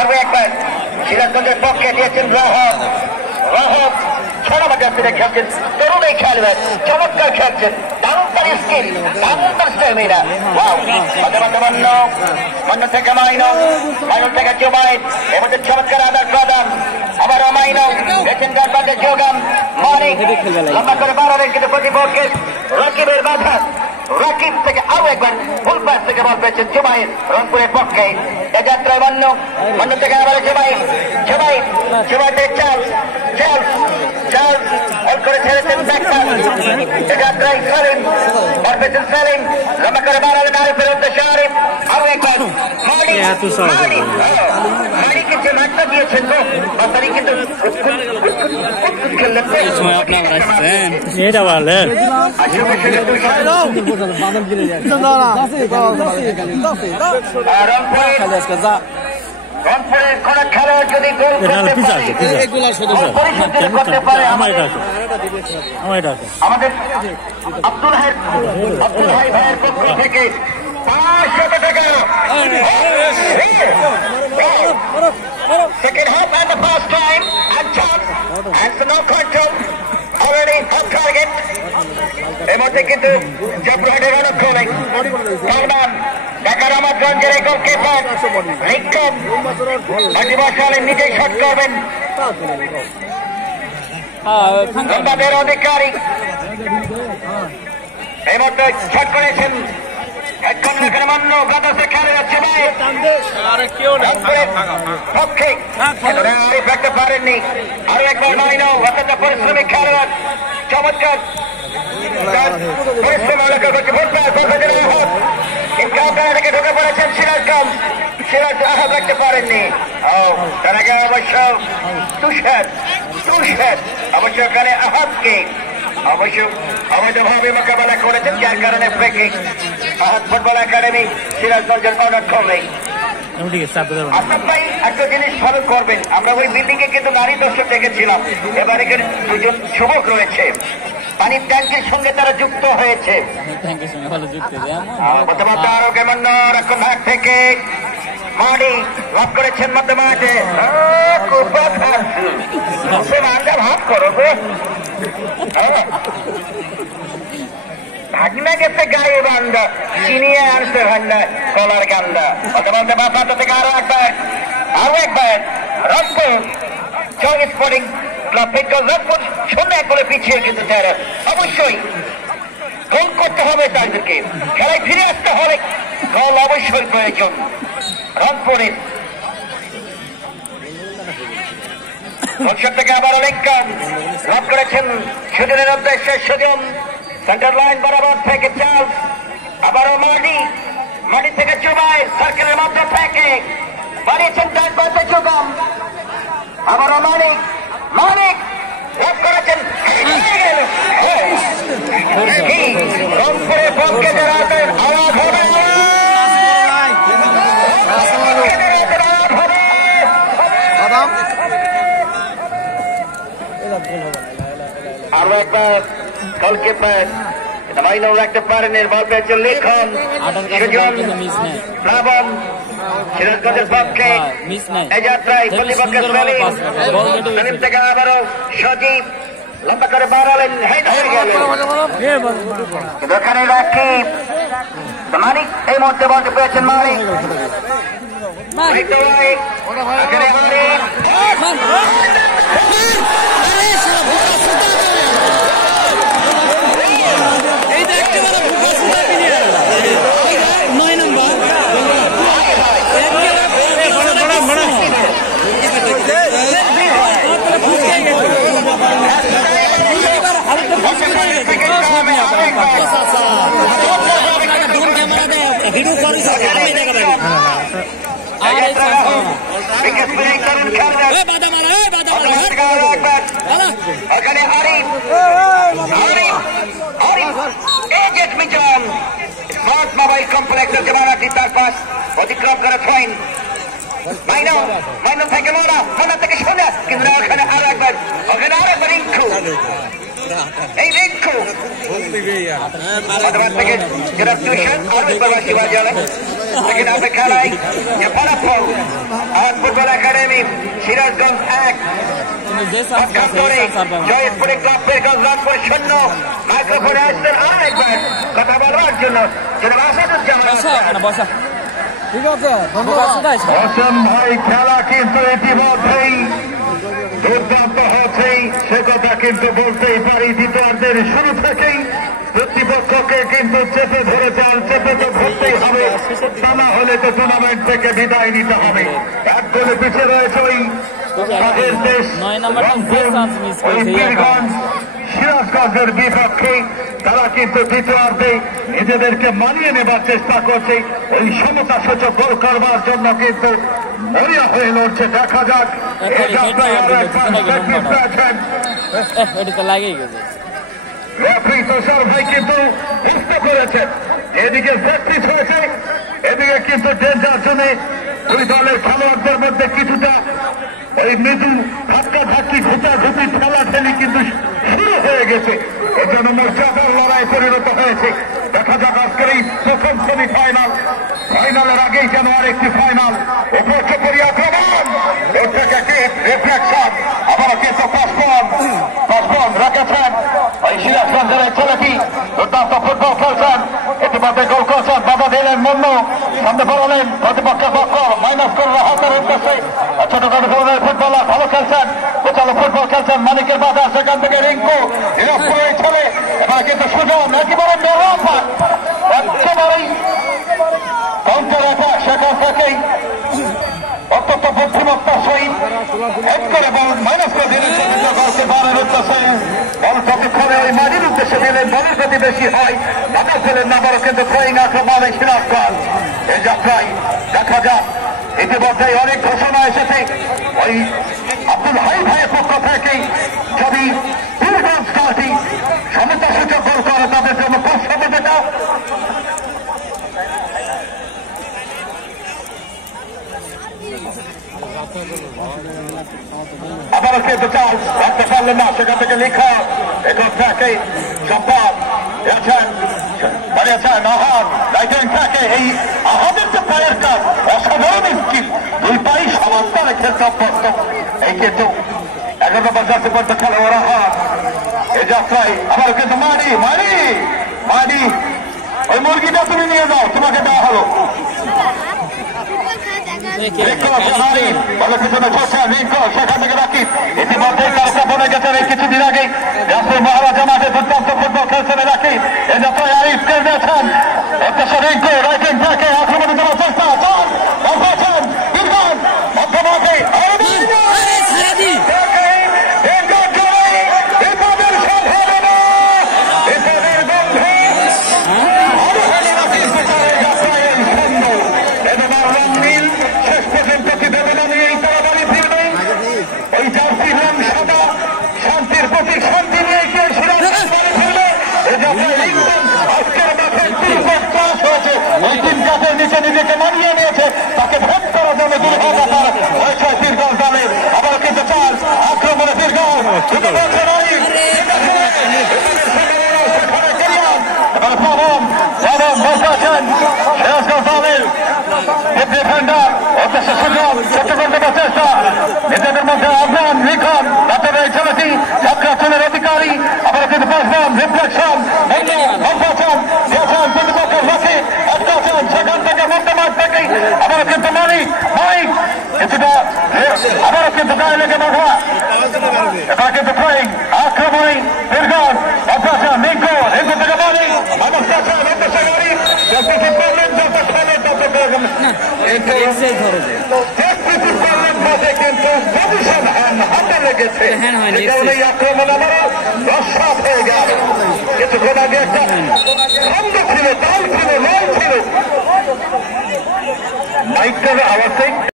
আরো একবার সিরাজগঞ্জের পক্ষে দিয়েছেন রহব 6 নম্বর জার্সিতে খেলছেন তরুণ এই খেলবেন চমৎকার খেলছেন দারুণ তার স্কিল দারুণ তার স্টেমিনা মান্য থেকে মাইনুল থেকে জুবাইর এর মধ্যে চমৎকার আদার প্রদান আবার মাইনুল দেখেন গাছবাদের যোগাম মানিক লম্বা করে বাড়ালেন কিন্তু প্রতিপক্ষের রাকিবের বাধা রাকিব থেকে আরো একবার ফুল পাস থেকে বল পেয়েছেন জুবাইর রংপুরের পক্ষে এ যাত্রায় মান্য থেকে আবার জুবাইর চার্লস করে ছেড়েছেন এ যাত্রায় সালিম বল পেয়েছেন সালিম লম্বা করে বাড়ালেন আরিফের উদ্দেশ্যে আরিফ আরো একবার মালিকের যে মাঠটা দিয়েছেন তো বাসারি কিন্তু খেললেন এটা বলেন রংপুরের কোন খেলোয়াড় যদি গোল করতে পারে আমাদের আব্দুল হাই ভাইয়ের পক্ষ থেকে 500 টাকা second half and the first time and chance and no control already on target এই মধ্যে কিন্তু জবরহাটের অনেক গোলিং সালমান ঢাকা রামাতগঞ্জের এই গোলকিপার লিঙ্কন বসালেন নিজেই শট করবেন রংবাদের অধিকারী এই মধ্যে শট করেছেন এখন এখানে মান্য বাতাসে খেলে যাচ্ছে পক্ষে আরিফ রাখতে পারেননি আরো একবার মাইনো অত্যন্ত পরিশ্রমিক খেলোয়াড় চমৎকার পরিশ্রম থেকে ঢুকে পড়েছেন সিরাজ আহাদ রাখতে পারেননি তার আগে অবশ্য তুষার অবশ্য ওখানে আহাদকে অবশ্য অবৈধভাবে মোকাবেলা করেছেন যার কারণে ব্রেকিং আহাদ ফুটবল একাডেমি সিরাজগঞ্জের অনক্ষণ নেই আপনার ভাই একটা জিনিস ভালো করবেন আমরা ওই বিল্ডিং এ কিন্তু নারী দর্শক দেখেছিলাম এবার এখানে 2 জন যুবক রয়েছে পানির ট্যাঙ্কের সঙ্গে তারা যুক্ত হয়েছে আরো কেমন রকম ভাগ থেকে মানি লাভ করেছেন মধ্যে মাঠে ভাগ করো ভাগনা গেছে গায়ে বান্ধা চিনিয়ে আনছে ভান্ডা কলার গান্দা বলতে বাসা থেকে আরো একবার রংপুর স্পোর্টিং ক্লাব রংপুর 0-1 গোলে পিছিয়ে কিন্তু তারা অবশ্যই গোল করতে হবে তাদেরকে খেলায় ফিরে আসতে হলে গোল অবশ্যই প্রয়োজন রংপুরের থেকে আবার লিঙ্কন লাভ করেছেন সুজনের উদ্দেশ্যে সুজন সেন্টার লাইন বরাবর থেকে চার্লস আবারও মাটি থেকে জুবাইর সার্কেলের মধ্যে থেকে বাড়িয়েছেন ডান পাশে যুগম আবারও মানিক লাভ করেছেন রংপুরের পক্ষে যারা আওয়াজ হবে আরো একবার গোলকিপার মাইনুল রাখতে পারেন এর বল পেয়েছেন লিখন প্লাবন সিরাজগঞ্জের পক্ষে এই যাত্রায় প্রতিপক্ষে সালিম থেকে আবারও সজীব লম্বা করে বাড়ালেন ওখানে রাকিব মানিক এই মুহূর্তে বলতে পেয়েছেন মানিক মোবাইল কমপ্লেক্সের জমানাটি তার পাশ অতিক্রম করে থ্রোইন মাইনো থেকে মোনা থেকে শোনা কিন্তু ওখানে আরো একবার রিঙ্কু এই রিঙ্কু থেকে যেটা টিউশন আরো একবার শিবাজি সেখানে আপনি খেলায় যে ফলাফল সিরাজগঞ্জ 1 জয়পুরে ক্লাব ফেরগঞ্জ রান করে 0। মাইক্রোফোনে আসছেন আরেকবার কথা বলার জন্য বসা ঠিক আছে ধন্যবাদ হোসেন ভাই। খেলা কিন্তু ইতিমধ্যেই দুর্দান্ত হচ্ছেই, সে কথা কিন্তু বলতেই পারি। দ্বিতীয়ার্ধের শুরু থেকেই প্রতিপক্ষকে কিন্তু চেপে ধরেছেন, চেপে তো ধরতেই হবে, তা না হলে তো টুর্নামেন্ট থেকে বিদায় নিতে হবে। এক গোলে পিছিয়ে রয়েছে ওই কাজের দেশ সিরাজগঞ্জের বিপক্ষে। তারা কিন্তু দ্বিতীয়ার্ধে নিজেদেরকে মানিয়ে নেবার চেষ্টা করছে, ওই সমতা সূচক গোল করবার জন্য কিন্তু মরিয়া হয়ে লড়ছে। দেখা যাক রেফারি তুষার ভাই কিন্তু বুঝতে করেছেন এদিকে প্র্যাকটিস হয়েছে, এদিকে কিন্তু ডেঞ্জার জোনে দুই দলের খেলোয়াড়দের মধ্যে কিছুটা ওই মৃদু ধাক্কা ধাক্কি ঘুটাঘুটি ঠেলাঠেলি কিন্তু শুরু হয়ে গেছে। এই জন্য মর্যাদার লড়াই পরিণত হয়েছে। দেখা যাক আজকের এই প্রথম সেমি ফাইনাল, ফাইনালের আগেই যেন আরেকটি ফাইনাল। উপরকে পরি আক্রমণ, ওর থেকে রিফ্লেকশন, আবার কিন্তু পাসপন রেখেছেন ওই সিরাজগঞ্জের ছেলেটি। দুর্দান্ত ফুটবল খেলছেন, ইতিমধ্যে গোল করছেন, বাধা দিলেন মন্য, সামনে পড়ালেন প্রতিপক্ষের পক্ষ, মাইনাস করে হাতের উদ্দেশ্যে ছোট ছোট ধরনের ফুটবলার ভালো খেলছেন, গোছালো ফুটবল খেলছেন। মানিকের বাধা, সেখান থেকে রিঙ্কু দিনাজপুরের ছেলে, এবার কিন্তু সুজন একেবারে মেরাফাত, একেবারেই কাউন্টার অ্যাটাক, সেখান থেকেই অত্যন্ত বুদ্ধিমত্তার সহিত এক করে বল মাইনাস করে দিলেন বারের উদ্দেশ্যে। বল প্রতিক্ষণে ওই মাঝির উদ্দেশ্যে দিলেন, বলের প্রতি বেশি হয়, বাধা ফেলেন না, বড় কিন্তু থ্রোয়িং আক্রমণে সিরাজগঞ্জ। এই যাত্রায় দেখা যাক, ইতিমধ্যেই অনেক ঘোষণা এসেছে ওই আব্দুল হাই ভাইয়ের পক্ষ থেকেই। যদি বীরগঞ্জ দলটি সমতা সূচক গোল করে তাদের জন্য খুব সমবেতা। আবারও কিন্তু চান্স রাখতে পারলেন না, সেখান থেকে লিখা এখন ট্র্যাকে সম্পদ দাঁড়িয়েছেন আহাদ, রাইটিং ট্র্যাকে। এই আহাদের যে পায়ের কাজ অসাধারণ স্কিল, দুই পাই সমান্তরে খেলতে অভ্যস্ত। এই কিন্তু 11 নম্বর জার্সি পর্যন্ত খেলোয়াড় আহাদ। এই যাত্রায় আবারও কিন্তু মারি ওই মুরগিটা তুমি নিয়ে যাও, তোমাকে দেওয়া হলো। সেখান থেকে রাখি ইতিমধ্যে কাজটা বলে গেছেন এই কিছুদিন আগে জাসপুর মহারাজা মাঠে দুর্দান্ত ফুটবল খেলছেন রাখি। এই যাত্রায় আরিফ দিয়েছেন রিঙ্কু, রাইটিং থেকে আক্রমণে দেওয়ার চেষ্টা মধ্যমাঠে নিচে নিজেকে মানিয়ে নিয়েছে, তাকে ভোট করার জন্য দুর্ভাগ্যতার হয়েছে বীরগঞ্জ দলের। আবার কিন্তু চার আক্রমণে বীরগঞ্জ ডিফেন্ডার উদ্দেশ্য সুযোগ চট্টগ্রাম দেওয়ার চেষ্টা, নিজেদের মধ্যে আফগান লিখন তাদের এই ছেলেটি যাত্রাচলের অধিকারী। আবার কিন্তু পাসবান রিফ্লেকশন প্রতিপক্ষের সাথে আটকাছেন, সেখান থেকে মধ্যমাঠ থেকে আবার কিন্তু মালিক কিছুটা আবারও কিন্তু গায়ে লেগে বাধা। এবার কিন্তু থ্রোয়িং আক্রমণে বীরগঞ্জ অপারেশন রিঙ্কু থেকে মালিক হাতে লেগেছে, আক্রমণ আবার রসাত হয়ে গেল।